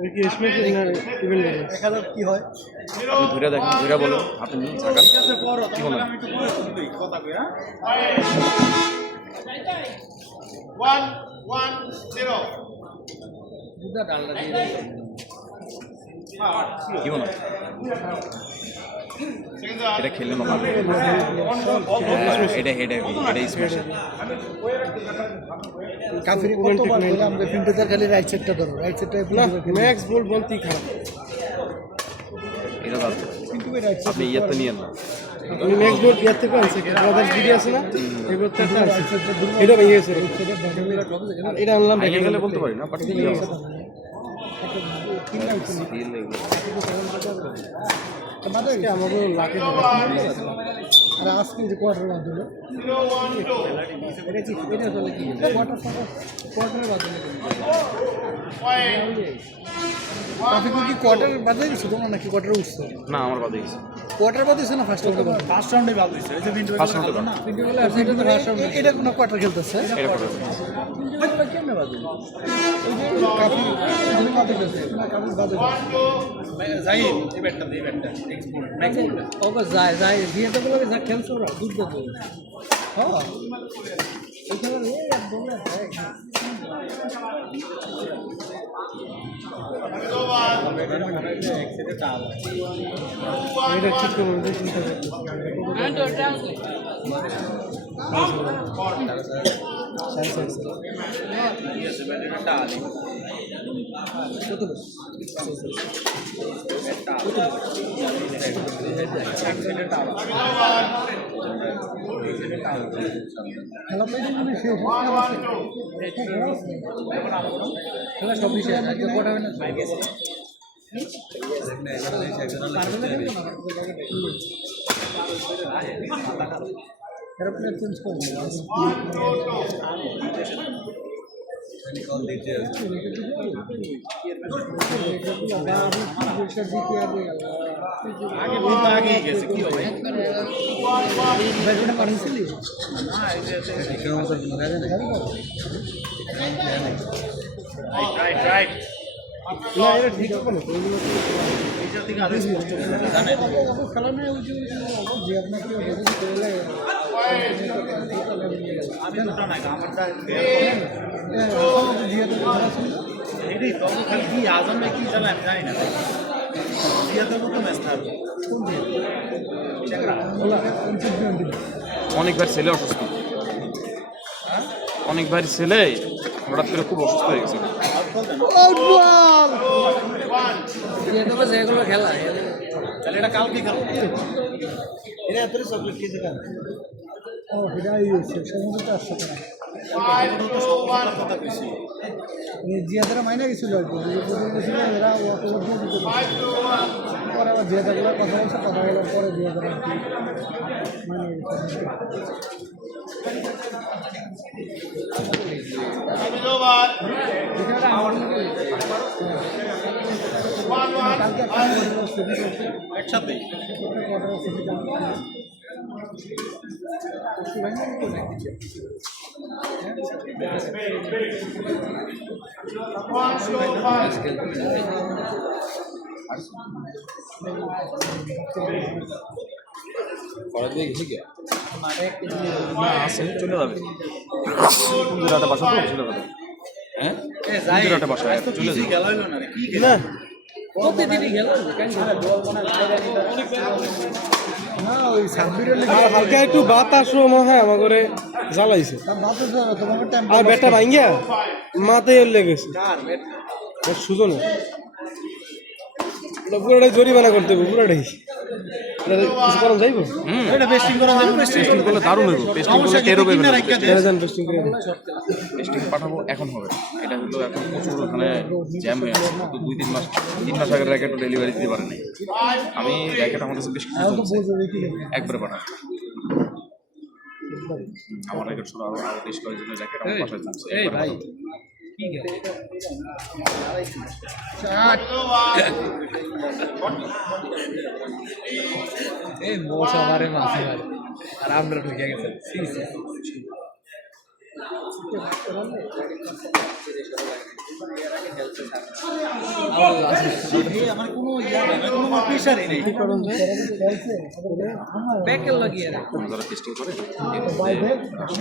ওই কি স্মেল না ইভেন্ট দেখা যাক কি হয়। আপনি ধরে দেখেন, ধরে বলেন, আপনি নিন ঝাঁকান কি বলেন। 1-1-0 কি বলেন, এটা খেললে না এটা এটা এটা স্পেশাল। কাফিরি কতবার বলে আমরা ফিল্টার খালি রাইট সাইডটা ধরো, রাইট সাইডটা না ম্যাক্স বল বলতেই খারাপ। এটা দাও, আপনি ইয়াতে নিয়েন না। আমি ম্যাক্স বল ইয়ার থেকে আনছি, ব্রাদার্স ভিডিও আছে না, এবার তো একটা আছে, এটা ভেঙে গেছে। এটা আনলাম ভেঙে গেলে বলতে পারি না, পাঠিয়ে দিয়ে আর আজকে যে কোয়ার্টার মাধ্যমে কি কোয়ার্টার বাদে দিচ্ছে তোমরা নাকি কোয়ার্টার উঠছে? না, আমার বাদে গেছে। কোয়ার্টার বাদে দিচ্ছে না ফার্স্ট রাউন্ডে? ফার্স্ট রাউন্ডে বাদ দিচ্ছে। এই যে বিন্ডু ফার্স্ট রাউন্ডে না বিন্ডু বলে আছে, এটা তো ফার্স্ট রাউন্ডে। এটা কোন কোয়ার্টার খেলতেছে? এটা করে কেমনে বাদে? ওই যে কাফি আমি বাদে গেছে না, কাফি বাদে যাই ইভেন্টটা এক্সপোর্ট ম্যাক্সপোর্ট ওকে যায় দিয়ে তো বলে যা খেলছো ওরা দুধ দেবো। হ্যাঁ এখানে এই বলে এটা ঠিক করে চিন্তা খেলা সব বিষয় কটা হবে না চেঞ্জ করবো। খেলা নেই ওই যে আপনাকে অনেকবার ছেলে অসুস্থ, অনেকবার ছেলে হঠাৎ করে খুব অসুস্থ হয়ে গেছে। যেগুলো খেলা তাহলে এটা কালকে খেলো। এটা এত চকলেট খেতে খান। ও এটাই হচ্ছে সমুদ্রটা আসছে না। জিয়াদারা মাইনে গেছিল আর কি, গেছিল এরা পরে আবার জিয়াদাগুলো কথা বলছে, কথা বলার পরে জিয়াদারা আর কি মাইনে গেছে। একসাথে আছে চলে যাবে, বাসা তো চলে যাবে। হ্যাঁ বাসা চলে যাবে না প্রতিদিনই খেলা না ওই হালকা একটু বাতাসও মনে হয় আমার ঘরে জ্বালাইছে আর ব্যাটটা ভাঙ্গিয়া মাথায় লেগেছে সুজনে পুরোটাই জরিমানা করতে হবে, পুরোটাই করা যাইব। পেস্টিং করলে দারুণ হইব, পেস্টিং করলে টেরো পেবে না। পেস্টিং পাঠাবো এখন হবে, এটা হলো এখন প্রচুর ওখানে জ্যাম হয়ে আছে। তো 2-3 মাস আগে র্যাকেটও ডেলিভারি দিতে পারে নাই। আমি র্যাকেট আমাদের কাছে বেশ কিছু একবারে পাঠাবো। আমার র্যাকেট শুরু আরো বেশ কয়েকজনের র্যাকেট আমার বাসায় চলছে। এই মশা মারে মাছ মারে আর আমরা ঢুকে গেছে। আমার কোনো কোনো প্রেশারই নেই ব্যাকেল লাগিয়ে যারা টেস্টিং করে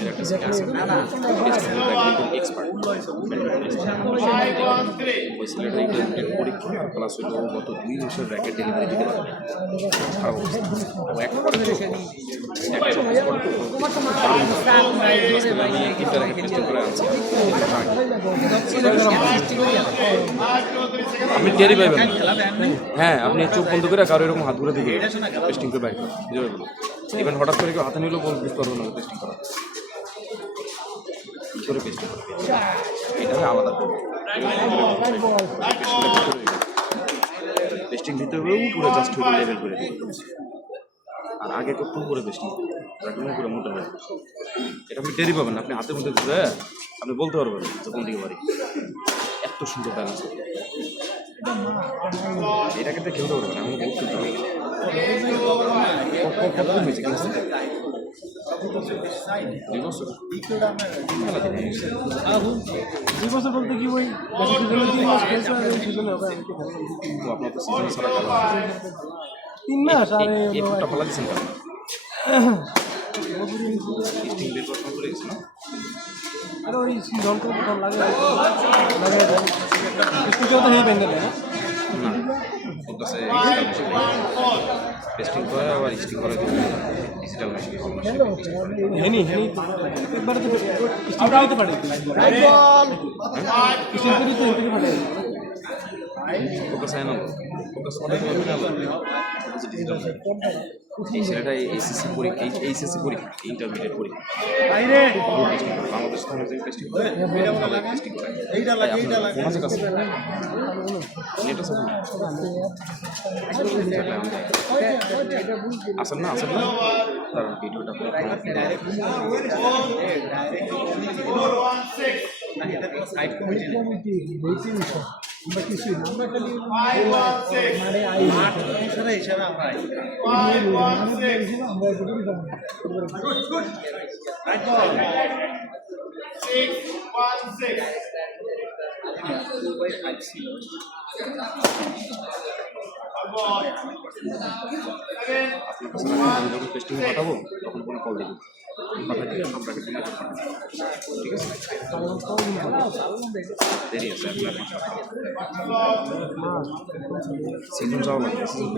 একটা ছেলে আছে এক্সপার্ট ওই ছেলেটা ইন্টারমিডিয়েট পরীক্ষা প্লাস হলো গত 2 বছর র্যাকেট ডেলিভারি দিতে পারে আপনি টেরি পাইবেন হ্যাঁ আপনি চোখ বন্ধ করে কারো এরকম হাত ঘুরে দিকে টেস্টিং করে বাইক ইভেন হঠাৎ করে কেউ হাতে নিলেও বুঝতে পারবো না টেস্টিং করা কী করে টেস্টিং করে এটা আলাদা টেস্টিং দিতে হবেও পুরো জাস্ট লেভেল করে দিতে আর আগে করতে করে টেস্টিং করে মোটা হয় এটা আপনি টেরি পাবেন আপনি হাতের মধ্যে ঘুরে আপনি বলতে পারবেন যে কোন দিকে বাড়ি এত সুন্দর ব্যালেন্স এটাকে তো খেলতে পারবেন আমি বহুত খেলতে পারবেন কতদিন হয়েছে খেলছে 2 বছর 2 বছর বলতে কি ওই আপনার তো সিজন ছাড়া খেলা 3 মাস আর এই ফুটটা ফেলা দিচ্ছেন কেন টেস্টিং বের করতে বলে গেছে না আর ওই যন্ত্র প্রথম লাগে স্টিকার তো হয়ে পেন্ডেল না ওর কাছে টেস্টিং করে আবার স্টিক করে ডিজিটাল মেশিন হেনি একবার তো স্টিকার দিতে পারে স্টিকার দিতে পারে ওর কাছে না ওর কাছে অনেক ডিজিটাল সেটা এইচএসসি পরীক্ষা এইচএসসি পরীক্ষা ইন্টারমিডিয়েট পরীক্ষা বাংলাদেশ থেকে টেস্টিং করে টেস্টিং করে এইটা লাগে কোন আছে কাছে এটা সব আসল না তার ভিডিওটা সাইড কমিটি আমরা কিছুই না আমরা খালি ইশারা আমরা যখন টেস্টিংয়ে পাঠাবো তখন কোনো কল দেবো পাঠাতে সব ব্যাকেট ঠিক আছে দেরি আছে সিজন যাওয়া লাগবে সিজন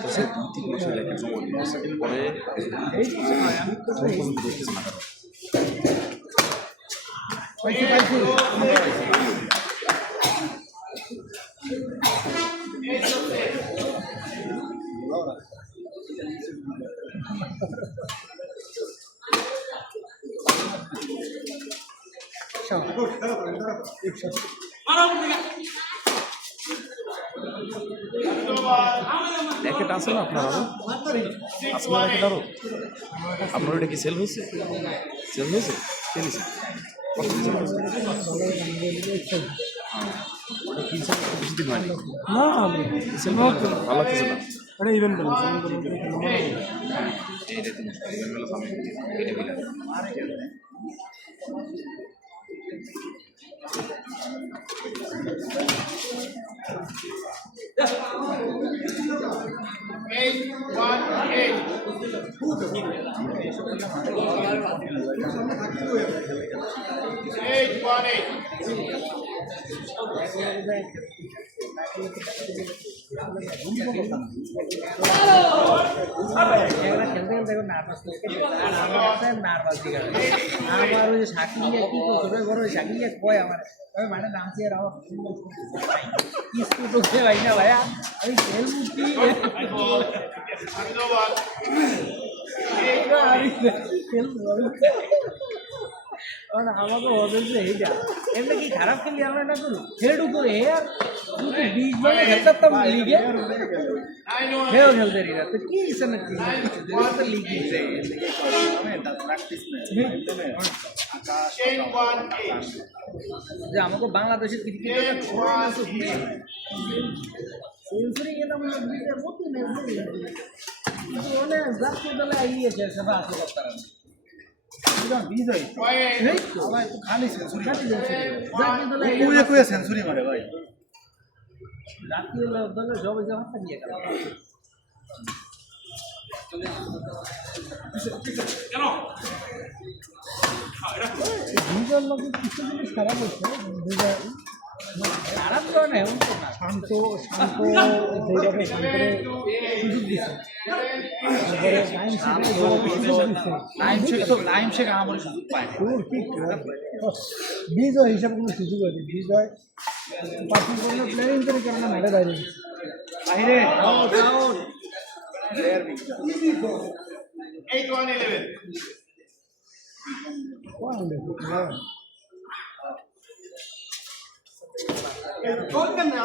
কাছে 2-3 মাসের লেখা জমা দিয়েছে পরে র্যাকেট আছে না আপনার আরো আছে না র্যাকেট আরো আপনার এটা কি সেল হয়েছে কত ওটা কি বেশি দিন হয়নি না সেল ভালো লাগতেছে না আরে ইভেন্ট বলুন এইটা তো ইভেন্ট মেলা সামনে এটা বিলা আমার ওই সাকিব কি করছে বড় সাকিব কয় আমার মানে নামছে আর স্কুল তো ভাই না ভাইয়া আমি আমাকে বলছে এইটা এমনি কি খারাপ খেলি আমরা না করু হেড উপরে আর 20 জন খেলতাম লিগে হেও খেলতে রিরা তো কি ইসনে কি তো লিগে যে আমাকে বাংলাদেশের ক্রিকেটার সেঞ্চুরি গেলাম মতো নেই অনেক জাতীয় দলে আইয়েছে সেবা আছে করতাম বিজয় এই তো। আমার একটু খালি সেঞ্চুরি জাতীয় দলে কুয়ে কুয়ে সেঞ্চুরি মারে ভাই জাতীয় দলের জবে যাওয়া নিয়ে গেল দুইজন লোকের কিছু জিনিস খারাপ হচ্ছে দুইটা খারাপ করে না এমন তো না শান্ত শান্ত সেইভাবে শান্তরে সুযোগ দিচ্ছে তারপরে নাইম শেখ আমার সুযোগ পায় না। তোর কি বিজয় হিসাবে কোনো সুযোগ হয়নি বিজয় পার্সেন্ট কোনো প্লেয়ারিং করে কেন মাঠে বাইরে গেছে বাইরে আউট আউট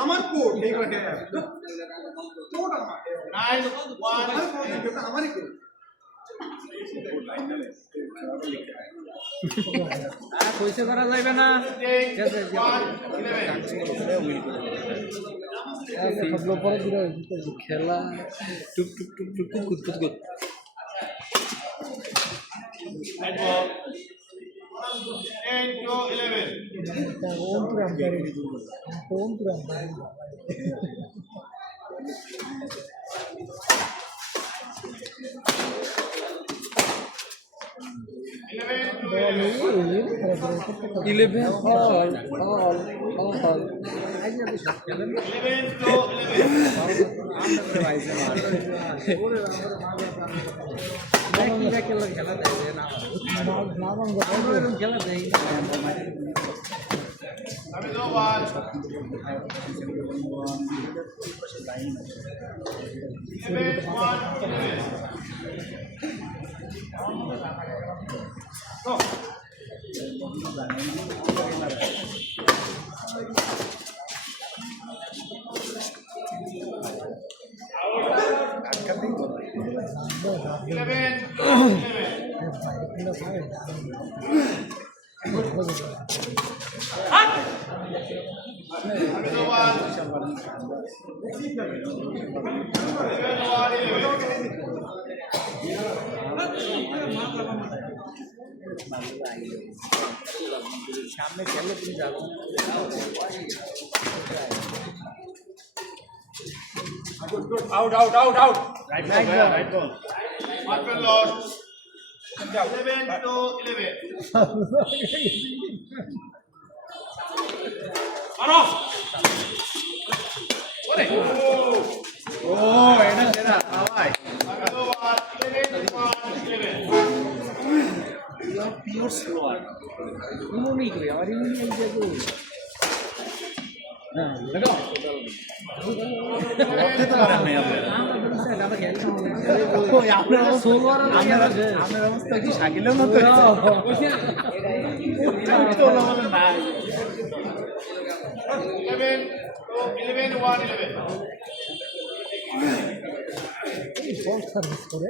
আমার কোট আর পয়সা করা যাবে না পরে দিলে খেলা টুক টুক টুক টুক টুক কুদ কুদ কুদ ইলেভেন অল অল অল খেলা দেয় না খেলা দেয় সামনে খেলে তুমি যাবো out out out out right right ball মার্কেল লস 11 to 11 মারো ওরে ও এটা সেরা ভাই আগেবার 11 পিওর স্লোয়ার ইমুনি করে আমার ইমুনি এই যে হ্যাঁ লাগাও করতে তো পারেন না আপনি আপনার অবস্থা কি শাকিলেও না তো না 11 1 11 বল সার্ভিস করে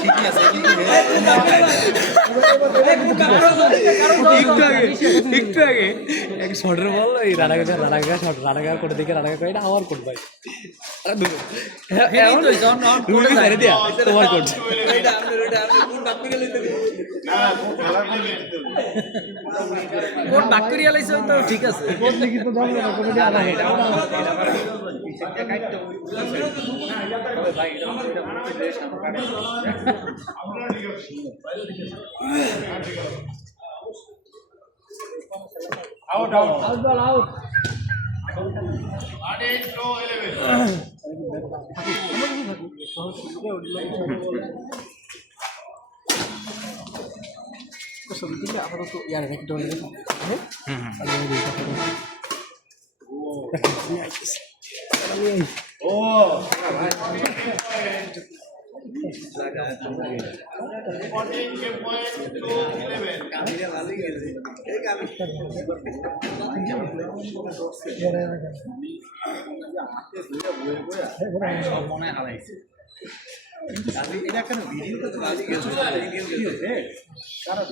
ঠিকই আছে একটু আগে এক শর্টের বল এই রানাগা করে দেখে রানাগা করে এটা আমার কোড ভাই তোমার কোড কোন ব্যাকটেরিয়া লাইছে তো ঠিক আছে কোন লিখিত দাম না কোনো দিয়ে আনা হয় out out out ball out 8 to 11 আপাতত ইয়ার রেখে দেওয়া ও 14 के पॉइंट टू 11 মনে হারাইছে কিন্তু এটা কেন ভিডিওটা তো আজকে কারা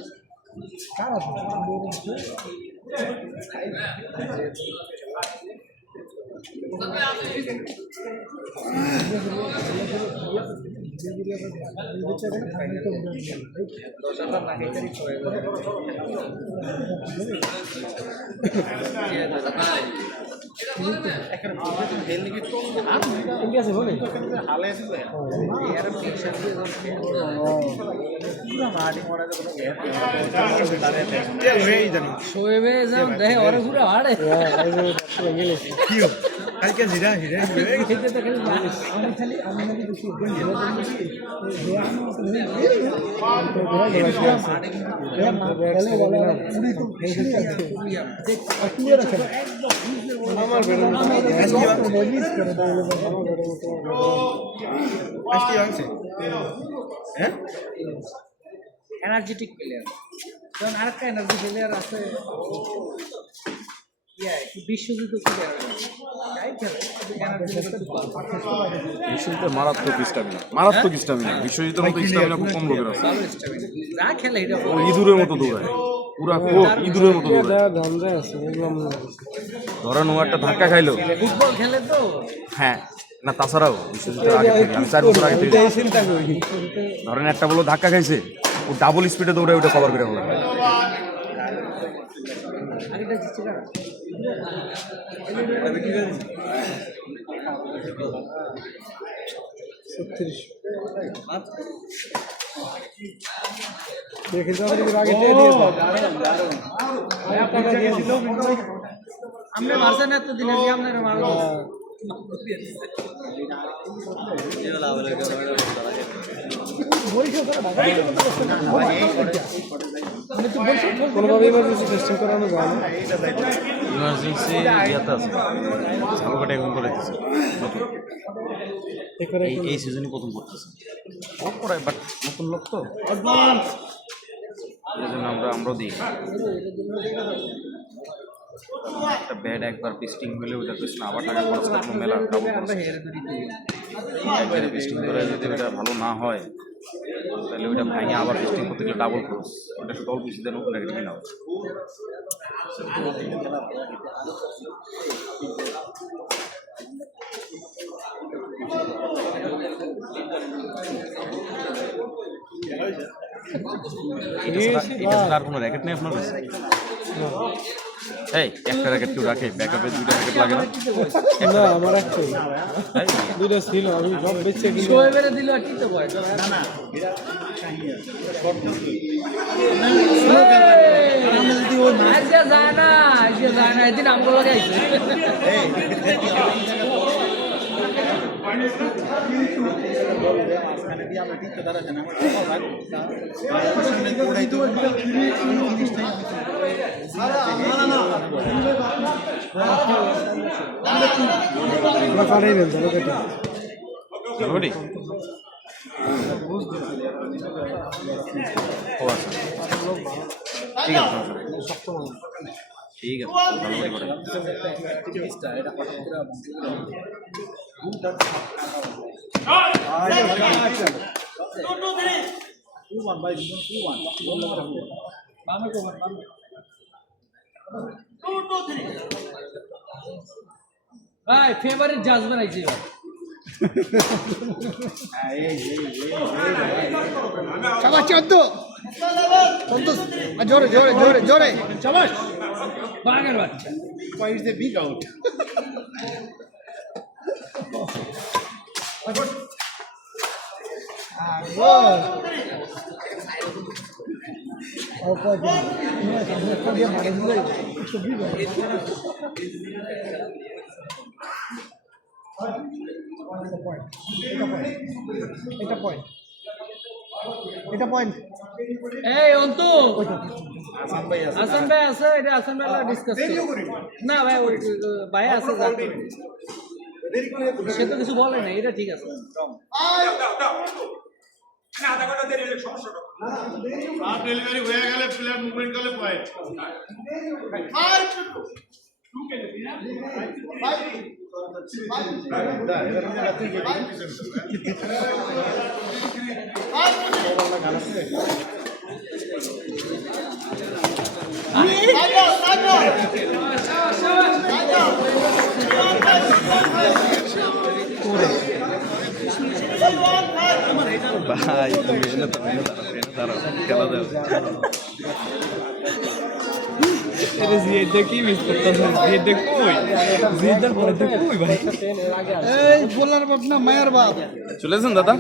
ঠিক আছে বলে হালে আছে তো এর পিকচার দিয়ে পুরো মাটি মরা তো কোনো গ্যাপ নেই হয়েই জানি শোয়েবে যাও দেখে ওরে পুরো হাড়ে কি হো কালকে জিরা হিরে খেতে তো খালি আমি নাকি দেখি এনার্জেটিক প্লেয়ার কারণ আরেকটা এনার্জি প্লেয়ার আছে বিশ্বযুদ্ধ প্লেয়ার বিশ্বজিতের মারাত্মক স্টামিনা বিশ্বজিতের মতো স্টামিনা খুব কম লোকের আছে যা খেলে এটা ও ইঁদুরের মতো দৌড়ায় পুরা ইঁদুরের মতো দৌড়ায় ধরেন ও একটা ধাক্কা খাইলো ফুটবল খেলে তো হ্যাঁ না তাছাড়াও বিশ্বজিতের আগে থেকে আমি 4 বছর আগে থেকে ধরেন একটা বলো ধাক্কা খাইছে ও ডাবল স্পিডে দৌড়ায় ওটা কভার করে ফেলে আরেকটা জিতছে না দেখে যাওয়ার আগে দিয়ে দাও আমরা মারছেন এত দিন আগে আপনারা মারলো কোনোভাবে ইমার্জেন্সি টেস্টিং করানো যায় না ইমার্জেন্সি ইয়াতে আছে ঝালকাটা এখন করে দিচ্ছে এই সিজনই প্রথম করতেছে ও করায় বাট নতুন লোক তো এই জন্য আমরাও দিই একটা ব্যাড একবার পিস্টিং হলে ওটা পিছনে আবার টাকা খরচ করবো মেলা ডাবল একবারে পিস্টিং করে যদি ওটা ভালো না হয় তাহলে ওইটা ভাঙে আবার পিস্টিং করতে গেলে ডাবল খরচ ওটা শুধু অল্প কিছু দেন ওটা কিনে নাও এটা আর কোনো র্যাকেট নেই আপনার কাছে এই একটা র্যাকেট কেউ রাখে ব্যাকআপে 2টা র্যাকেট লাগে না না আমার একটাই দুটো ছিল আমি সব বেঁচে কিনে শোয়েবেরে দিল আর কি তো কয় না না এটা আজকে যায় না এদিন আমগো লাগে আইছে মাঝখানে দিয়ে আমরা ঠিক দাঁড়া জানা সামনে দৌড়াই তো পাঠাই দেন চলো কেটে রেডি ও আচ্ছা ঠিক আছে ঠিক আছে ভালো করে ভাই ফেভারিট জাজ বানাইছি সবাই 14 জোরে জোরে জোরে জোরে সবাই বাগের বাচ্চা why is the big out এটা পয়েন্ট এই অন্তু হাসান ভাই আছে হাসান ভাই আছে এটা হাসান ভাই ডিসকাস না ভাই ওই ভাই আছে যাতে সে তো কিছু বলে না এটা ঠিক আছে ডেলিভারি হয়ে গেলে প্লেয়ার মুভমেন্ট করলে পয়েন্ট ভাই তুমি এনে দাঁড়াও খেলা দাও এটা জিয়েদে কি মিস করতেছেন জিয়েদে কই জিয়েদের পরে কই ভাই এই বোলার বাপ না মায়ের বাপ চলেছেন দাদা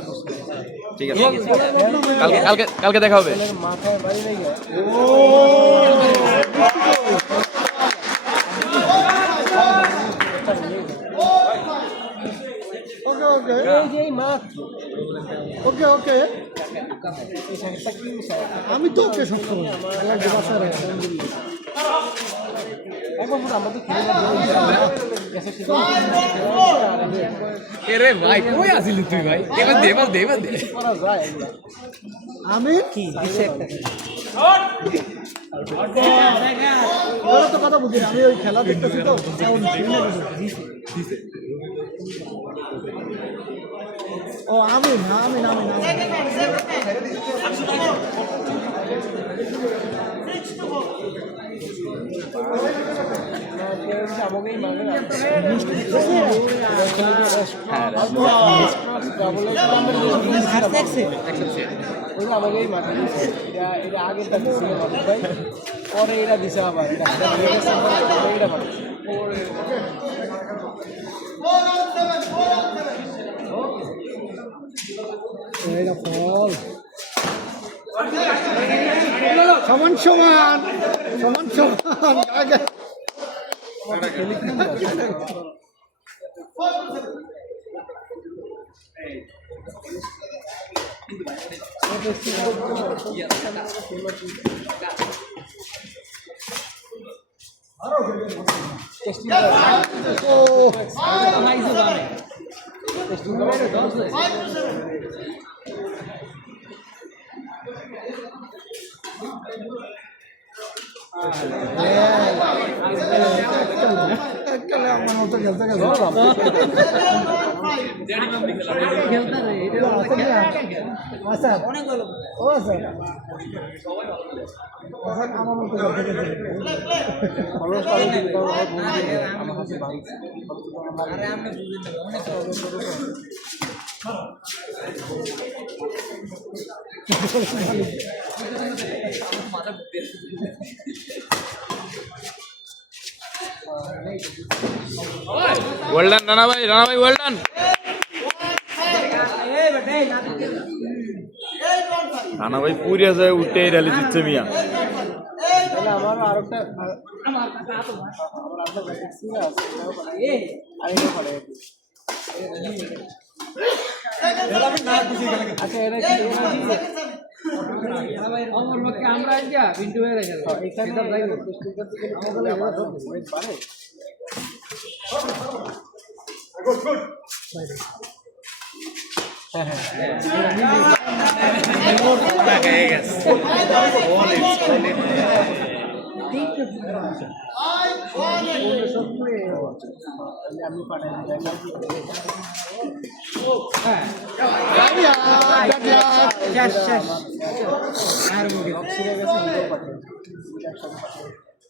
ঠিক আছে কালকে দেখা হবে মাথায় বাড়ি নেই ওকে ওকে এই যে মাছ ওকে ওকে আমি তো ওকে সবসময় এরে ভাই কই আসিলি তুই ভাই এবার দে আমি কি ওরা তো কথা বুঝি না, আমি ওই খেলা দেখতেছি তো ও আমি না আমাকেই মাঠে এটা আগের ছিল ভাই পরে এটা দিছে আবার এটা ফল সমান আগে আমার মতো খেলতে গেছে আমার মতো ওয়েল ডান রানা ভাই ওয়েল ডান রানা ভাই পুরিয়া যায় উঠে র্যালি জিতছে মিয়া আমার আরেকটা আমরা বিন্টু হয়ে গেছে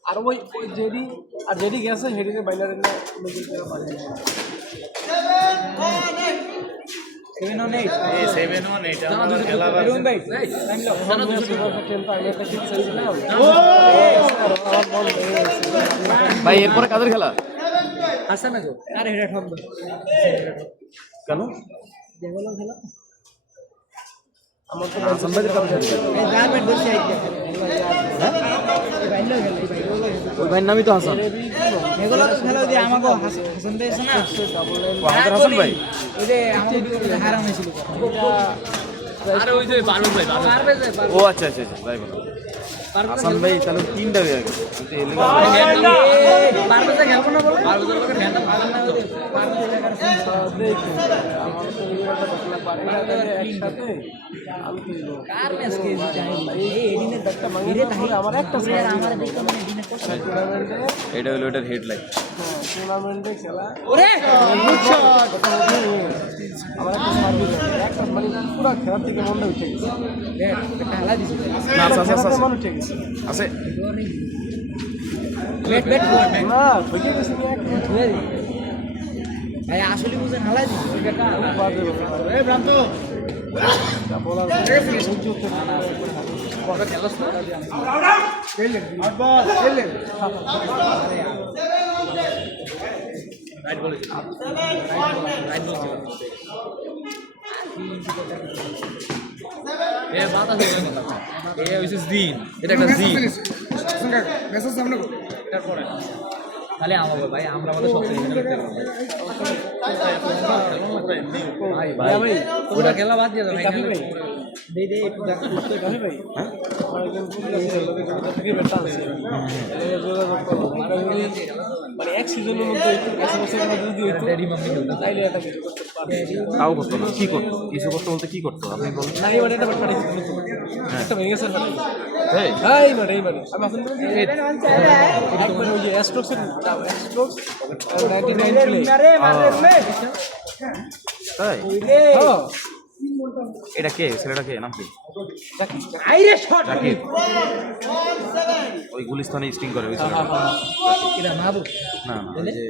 আর ওই যেডি গেছে হেডিতে বাইনারে ভাই এরপরে কাদের খেলা আসছে না গো আরে হেডা ঠকবে কেন যেগুলো খেলা আমার তো হাসান ভাইদের কাছে এই দামের দোষে আইছে ওই ভাইয়ের নামই তো হাসান এগুলো তো খেলা দিয়ে আমাকে হাসান ভাই আছে না আমাদের হাসান ভাই ওই যে আমাদের হারাম হয়েছিল আরে ওই যে পারভেজ ভাই ও আচ্ছা ভাই বলো হাসান ভাই তাহলে তিনটা হয়ে গেছে পারবে খেলবো না বলো পারভেজের ফ্যানটা ভালো না কার ম্যাচ কে এই এডিনের ব্যাটটা মাইরে তাহলে আমার একটা প্লেয়ার আমার দেখতে মানে এডিনের কোচ এটা হলো এটার হেডলাইন টুর্নামেন্টে খেলা ওরে আমার একটা সার্ভিস একটা মানে পুরো খেলা থেকে মনটা উঠে গেছে খেলা দিছে না আছে মন উঠে গেছে আছে ব্যাট না বুঝে গেছে একটা ধুয়ে ভাই আসলে বুঝেন হালাই দিছে বাজে এই ভ্রান্ত তাহলে আমাকে ভাই আমরা আমাদের সব ভাই ভাই ভাই ওটা খেলা বাদ দিয়ে দাও ভাই দে দে একটু দেখ করতে ভাই ভাই হ্যাঁ মানে এক সিজনের মধ্যে এসে বছর যদি হইতো ড্যাডি মাম্মি খেলতো তাইলে এটা তাও করতো না কি করতো কিছু করতো বলতে কি করতো আপনি বলুন না এই মানে এটা পাঠাই দিতে একটা ভেঙে গেছে ভাই এই এই মানে আমি আসলে একবার ওই যে স্ট্রোকস 99 প্লে তাই এটা কে ছেলেটা কে নাম কি আইরে শট জাকির ওই গুলিস্তানে স্টিং করে ওই ছেলেটা কিরা মাহবুব না না ওই যে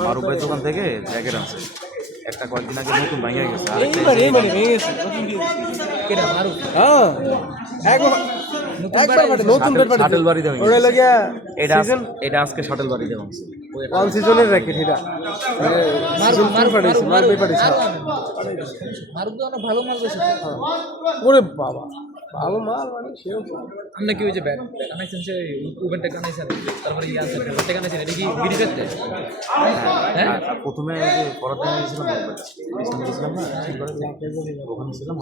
মারুফ ভাই দোকান থেকে জ্যাকেট আনছে একটা কয়েকদিন আগে নতুন ভেঙে গেছে এই মানে ভেঙে গেছে নতুন কি কিরা মারুফ হ্যাঁ একবার নতুন শাটল বাড়ি দেওয়া ওটা লাগিয়া এটা আজকে শাটল বাড়ি দেওয়া হচ্ছে ওয়ান সিজনের র্যাকেট এটা মারুফ তো অনেক ভালো মাল বেশি ওরে বাবা ভালো মাল মানে সেও আমরা কি ওই যে ব্যাট কানেকশন সে ওভেনটা কানেকশন তারপরে এই আনসার ব্যাটটা কানেকশন এটা কি বিডি করতে হ্যাঁ প্রথমে ওই যে পড়াতে গেছিলাম গেছিলাম না ওখানে ছিলাম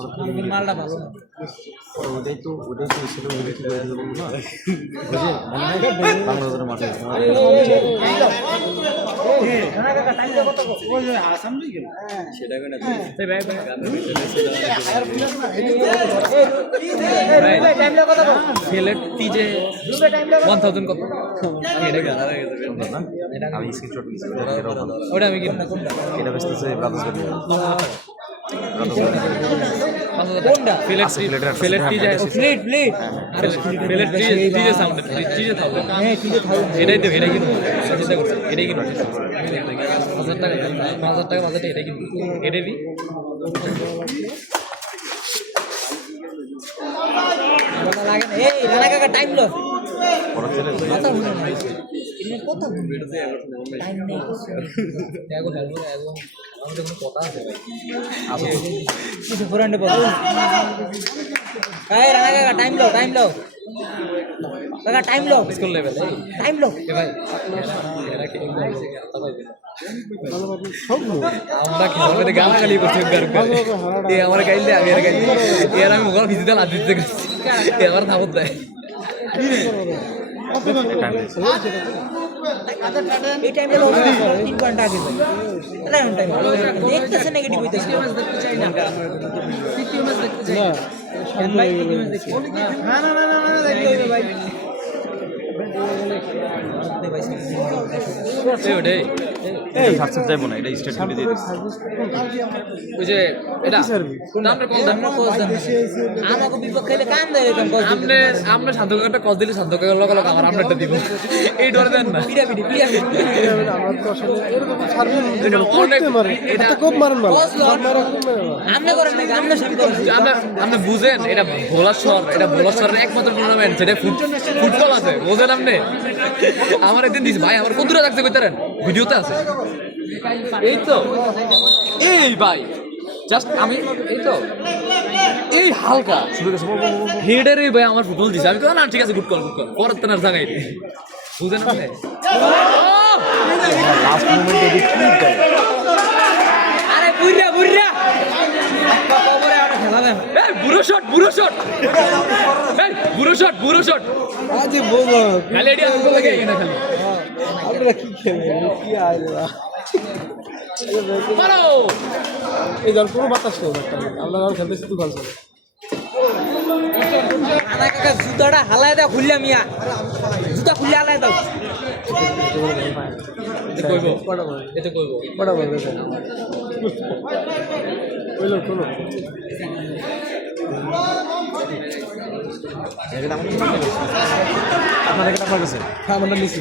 মালটা ভালো না ওটাই তো ছিল ওইটা কি করে দেবো না ওই যে বাংলাদেশের মাঠে সেটা কেন সেলেক্টি যে 1000 কত আমি স্ক্রিনশট নিয়েছি ওটা আমি কিনা কোনটা এটা বেচতেছে ব্রাদার্স গাড়ি কোনটা সেলেক্টি যে plate plate TJ sound TJ থাকবে হ্যাঁ টিজে থাকবে এটাই তো এটাই কিন্তু চিন্তা করছি এটাই কিন্তু 1000 টাকা বাজেট এটাই কিন্তু এটাই দি লাগে না এই রানা কাকা টাইম লস পড়া ছেলে কথা বলে না ইনি কথা বলবে টাইম নেই দেখো হেল্প দেখো আমাদের কোনো কথা আছে ভাই আছে কিছু ফ্রেন্ড বল এই রানা কাকা টাইম লও কাকা টাইম লও স্কুল লেভেল টাইম লও এ ভাই এরা কি আমরা কি হবে গানা গালি করতে এ আমার গাইলে আমি এর গাইলে এর আমি মোবাইল ভিজিতে লাদ দিতে গেছি এ আমার থামত দেয় এই টাইমে 3 ঘন্টা আগে যায় এটা টাইম দেখতেছে নেগেটিভ হইতেছে দেখতে চাই না তৃতীয় ম্যাচ দেখতে চাই না কেন ভাই তৃতীয় ম্যাচ দেখি না দেখতে ভাই এই সাকসেস যাইবো না এটা স্টেটমেন্টে দিয়ে ওই যে এটা নামটা কল দেন আমাকে বিপক্ষে খেলে কান দেয় এরকম কল আমনে শান্ত কাকাটা কল দিলে শান্ত কাকার লগে লগে আমার আমনেটা দিব এই ডরে দেন না পিড়া আমার তো আসলে এরকম ছাড়বেন এটা অনেক মারে এটা খুব মারেন মাল আমনে করেন না আমনে শুরু করেন আমনে বুঝেন এটা ভোলাশ্বরের একমাত্র টুর্নামেন্ট যেটা ফুটবল আছে বুঝেন আমনে আমার একদিন দিস ভাই আমার কতটা রাখতে কইতারেন ভিডিওতে আছে এই তো এই ভাই জাস্ট আমি এই তো এই হালকা হেডারে ভাই আমার ফুটবল দিছে আমি কই না ঠিক আছে গুড কল পরের তার জায়গায় বুঝেন আপনি লাস্ট মোমেন্টে দেখি আরে বুড়া কবরে আটা খেলা দেন এই বুড়ো শট এই বুড়ো শট আজ বলো খালি এডি আনকো লাগে এখানে খালি আমরা কি খেলবেন কি আইলা মারো এই দল কোনো বাতাস নেই আমরা যখন খেলতেছি তুই খেলছ আনা কাকা জুতাটা হালায় দাও খুললা মিয়া জুতা খুললে হালায় দাও এতে কইবো বড় বড় ওই লোক কোনো আপনাদের এটা আপনার কাছে হ্যাঁ আমরা নিছি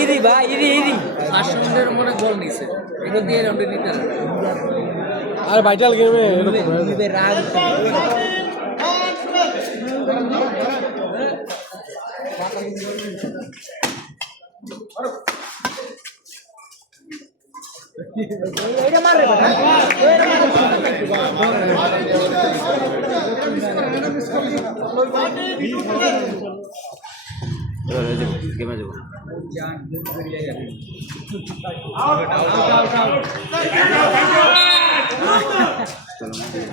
ইরি ভাই ইরি 5 রাউন্ডের মনে গোল নিছে এটা দিয়ে রাউন্ডে নিতে না আর ভাইটাল গেমে নিবে রাগ এটা মারে গেমে যাবো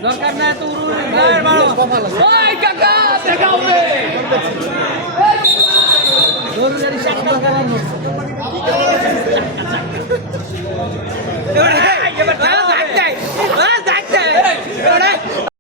দরকার না তো ওই কাকা দেখা হবে দরজারি শাটকাল কালার এবার